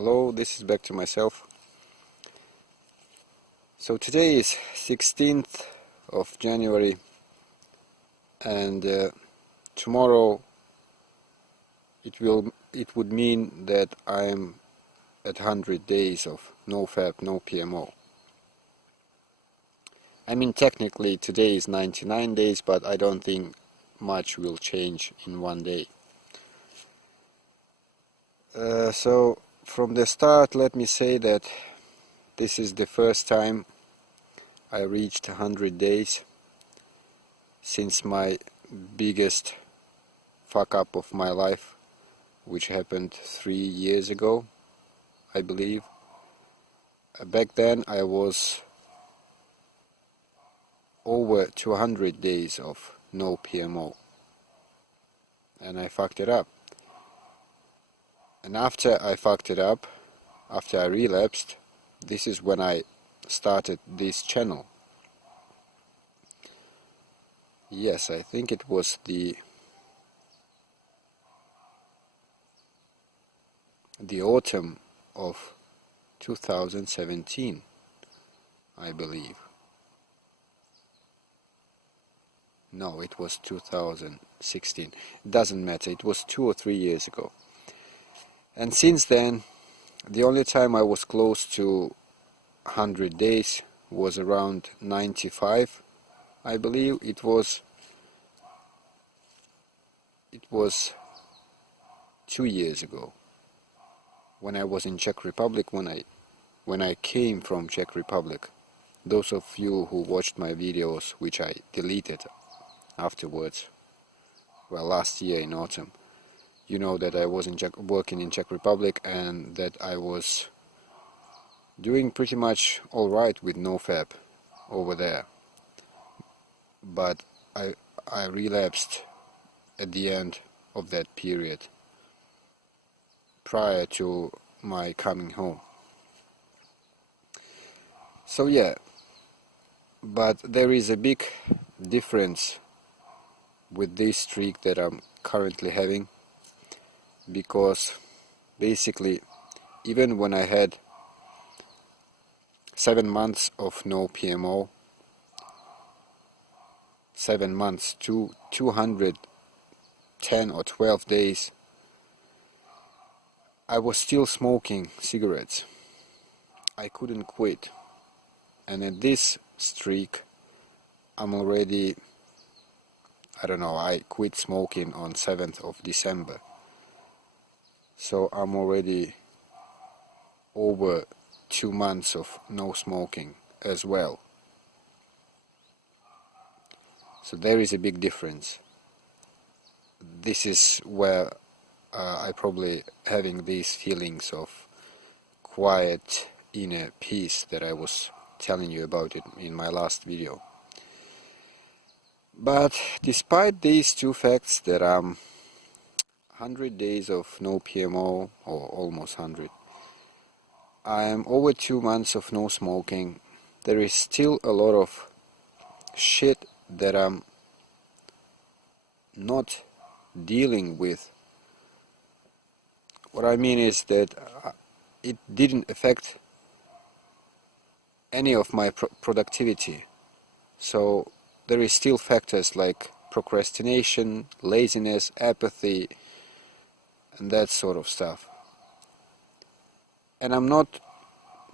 Hello, this is back to myself. So today is 16th of January and tomorrow it would mean that I'm at 100 days of Nofap, no PMO. I mean, technically today is 99 days, but I don't think much will change in one day. So from the start, let me say that this is the first time I reached 100 days since my biggest fuck up of my life, which happened 3 years ago, I believe. Back then I was over 200 days of no PMO, and I fucked it up. And after I fucked it up, after I relapsed, this is when I started this channel. Yes, I think it was the autumn of 2017, I believe. No, it was 2016. It doesn't matter, it was 2 or 3 years ago. And since then, the only time I was close to 100 days was around 95, I believe. It was 2 years ago, when I was in Czech Republic, when I came from Czech Republic. Those of you who watched my videos, which I deleted afterwards, well, last year in autumn, you know that I was working in Czech Republic and that I was doing pretty much alright with Nofap over there. But I relapsed at the end of that period, prior to my coming home. So yeah, but there is a big difference with this streak that I'm currently having, because basically even when I had 7 months of no PMO, 7 months to 210 or 12 days, I was still smoking cigarettes. I couldn't quit. And at this streak, I'm already, I quit smoking on 7th of December. So I'm already over 2 months of no smoking as well. So there is a big difference. This is where I probably having these feelings of quiet inner peace that I was telling you about it in my last video. But despite these two facts, that I'm 100 days of no PMO, or almost 100, I am over 2 months of no smoking, there is still a lot of shit that I'm not dealing with. What I mean is that it didn't affect any of my productivity. So there is still factors like procrastination, laziness, apathy, and that sort of stuff. And I'm not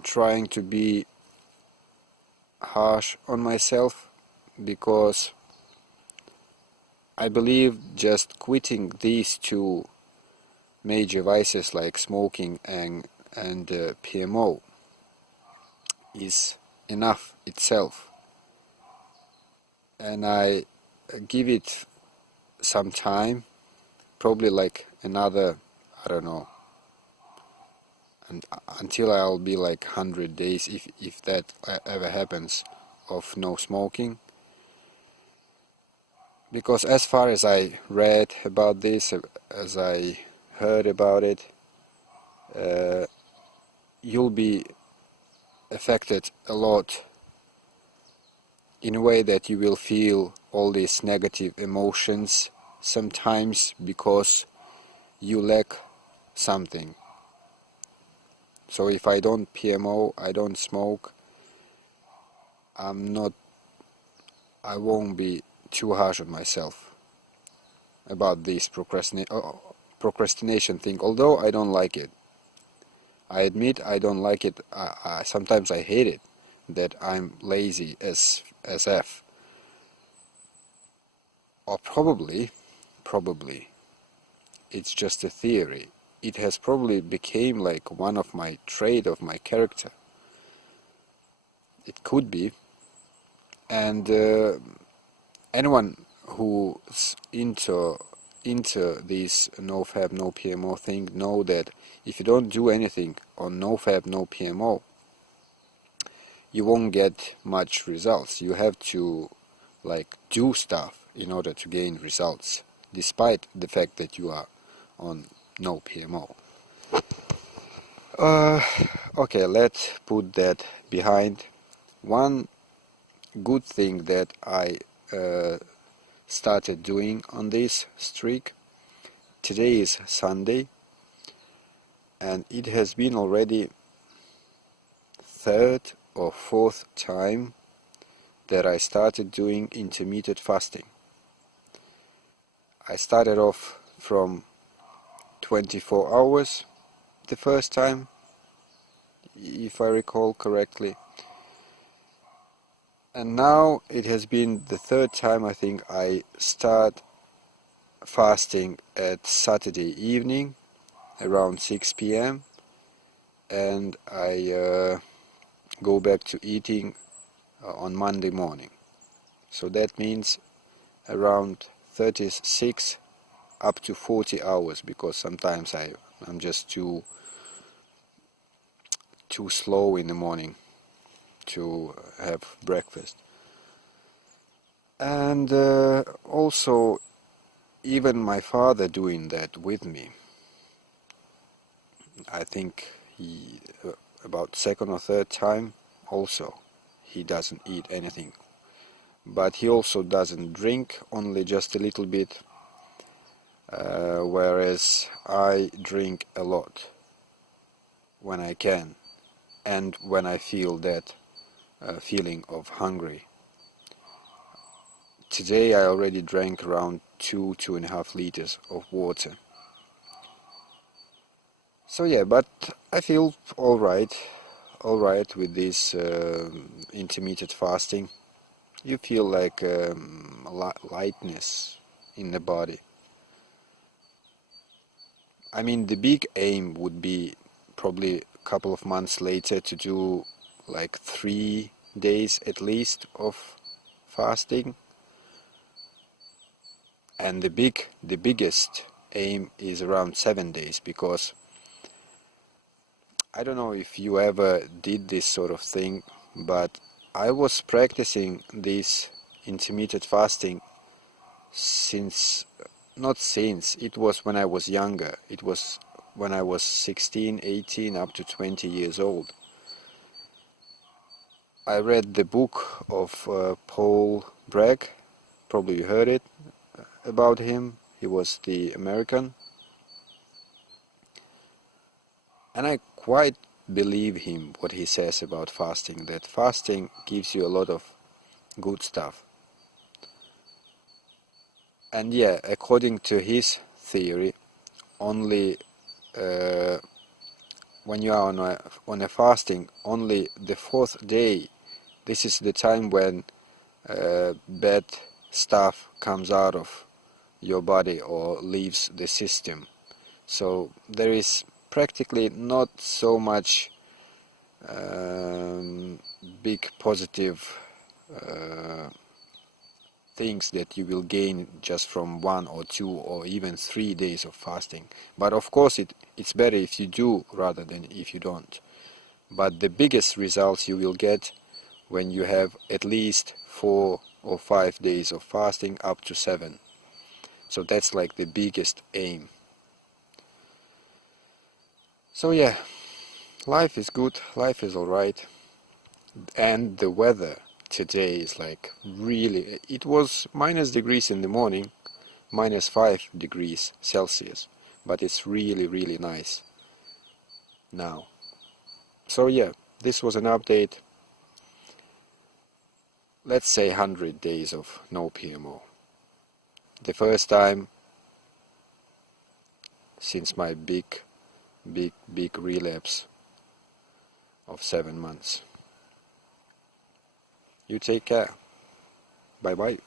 trying to be harsh on myself, because I believe just quitting these two major vices like smoking and PMO is enough itself. And I give it some time, probably like another, and until I'll be like 100 days, if that ever happens, of no smoking. Because as far as I read about this, as I heard about it, you'll be affected a lot in a way that you will feel all these negative emotions sometimes because you lack something. So if I don't PMO, I don't smoke, I won't be too harsh on myself about this procrastination thing, although I don't like it. I admit I don't like it. Sometimes I hate it, that I'm lazy as F. Or probably, it's just a theory. It has probably became like one of my trait of my character. It could be. And anyone who's into this Nofap, no PMO thing know that if you don't do anything on Nofap, no PMO, you won't get much results. You have to like do stuff in order to gain results, despite the fact that you are on no PMO. Okay, let's put that behind. One good thing that I started doing on this streak. Today is Sunday, and it has been already third or fourth time that I started doing intermittent fasting. I started off from 24 hours the first time, if I recall correctly. And now it has been the third time I think I start fasting at Saturday evening around 6 p.m. and I go back to eating on Monday morning. So that means around 36 up to 40 hours, because sometimes I'm just too slow in the morning to have breakfast. And also even my father doing that with me. I think he about second or third time also he doesn't eat anything, but he also doesn't drink, only just a little bit, whereas I drink a lot when I can and when I feel that feeling of hungry. Today I already drank around 2.5 liters of water. So yeah, but I feel all right with this intermittent fasting. You feel like lightness in the body. I mean, the big aim would be probably a couple of months later to do like 3 days at least of fasting. And the biggest aim is around 7 days, because I don't know if you ever did this sort of thing, but I was practicing this intermittent fasting it was when I was younger. It was when I was 16, 18, up to 20 years old. I read the book of Paul Bragg, probably you heard it about him. He was the American. And I quite believe him, what he says about fasting, that fasting gives you a lot of good stuff. And yeah, according to his theory, only when you are on a fasting, only the fourth day, this is the time when bad stuff comes out of your body or leaves the system. So there is practically not so much big positive things that you will gain just from 1 or 2 or even 3 days of fasting. But of course it's better if you do rather than if you don't. But the biggest results you will get when you have at least 4 or 5 days of fasting, up to 7. So that's like the biggest aim. So yeah, life is good, life is alright. And the weather today is like really, it was -degrees in the morning, -5 degrees Celsius, but it's really nice now. So yeah, this was an update. Let's say 100 days of no PMO. The first time since my big relapse of 7 months. You take care. Bye bye.